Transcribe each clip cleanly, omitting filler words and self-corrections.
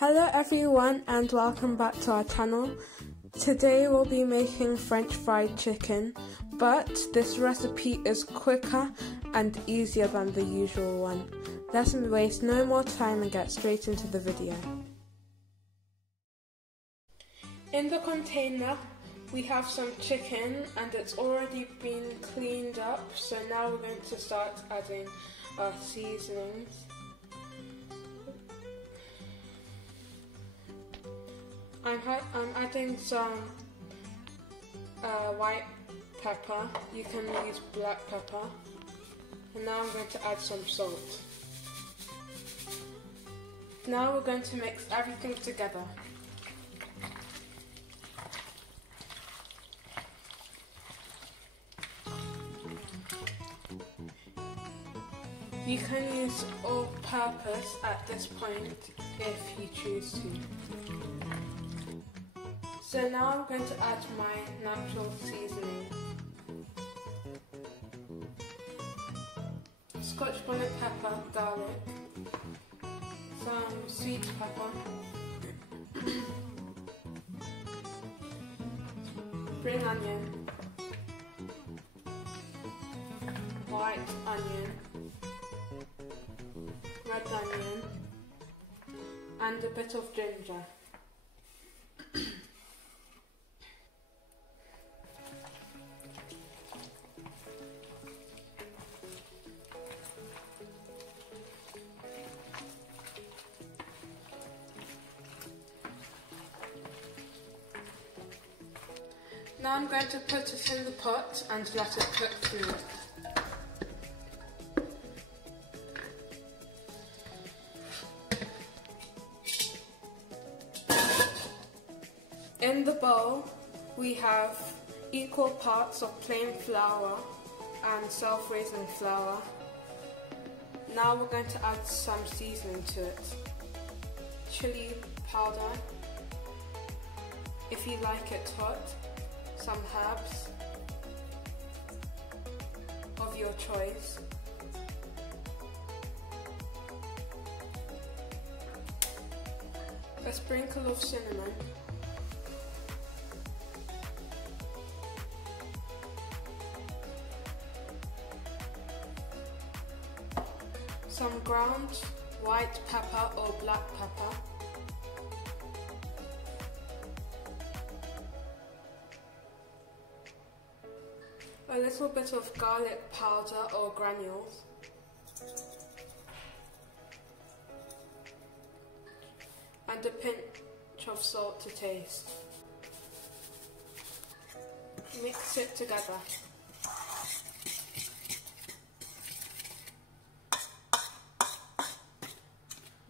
Hello everyone and welcome back to our channel. Today we'll be making French fried chicken, but this recipe is quicker and easier than the usual one. Let's waste no more time and get straight into the video. In the container we have some chicken and it's already been cleaned up, so now we're going to start adding our seasonings. I'm adding some white pepper. You can use black pepper. And now I'm going to add some salt. Now we're going to mix everything together. You can use all-purpose at this point if you choose to. So now I'm going to add my natural seasoning. Scotch bonnet pepper, garlic, some sweet pepper, spring onion, white onion, red onion, and a bit of ginger. Now I'm going to put it in the pot and let it cook through. In the bowl we have equal parts of plain flour and self-raising flour. Now we're going to add some seasoning to it. Chilli powder, if you like it hot, some herbs of your choice, a sprinkle of cinnamon, some ground white pepper or black pepper, a little bit of garlic powder or granules, and a pinch of salt to taste. Mix it together.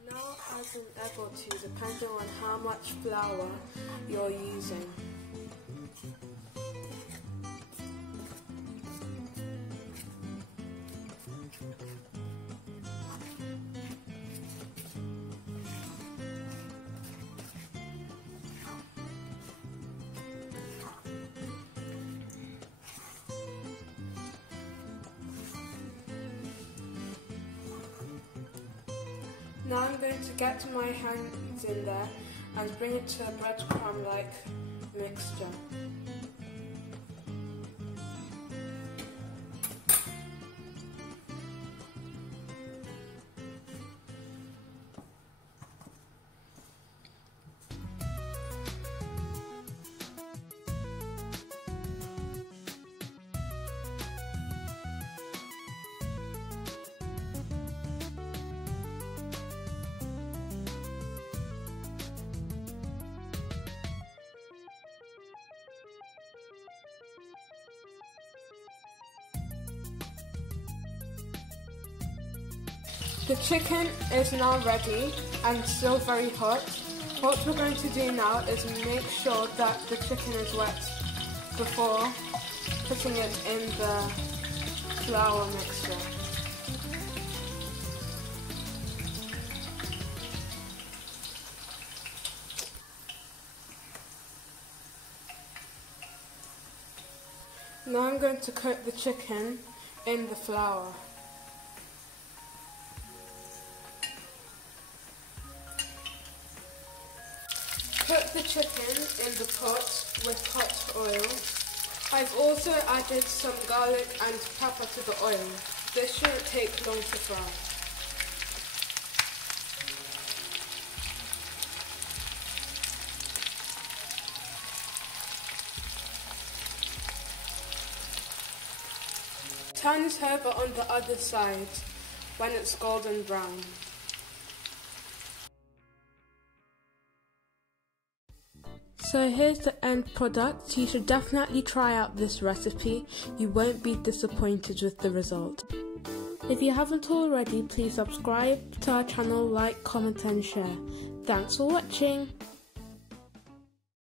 Now add an egg or two depending on how much flour you're using. Now I'm going to get my hands in there and bring it to a breadcrumb-like mixture. The chicken is now ready and still very hot. What we're going to do now is make sure that the chicken is wet before putting it in the flour mixture. Now I'm going to coat the chicken in the flour. Put the chicken in the pot with hot oil. I've also added some garlic and pepper to the oil. This shouldn't take long to fry. Turn this over on the other side when it's golden brown. So here's the end product. You should definitely try out this recipe. You won't be disappointed with the result. If you haven't already, please subscribe to our channel, like, comment and share. Thanks for watching.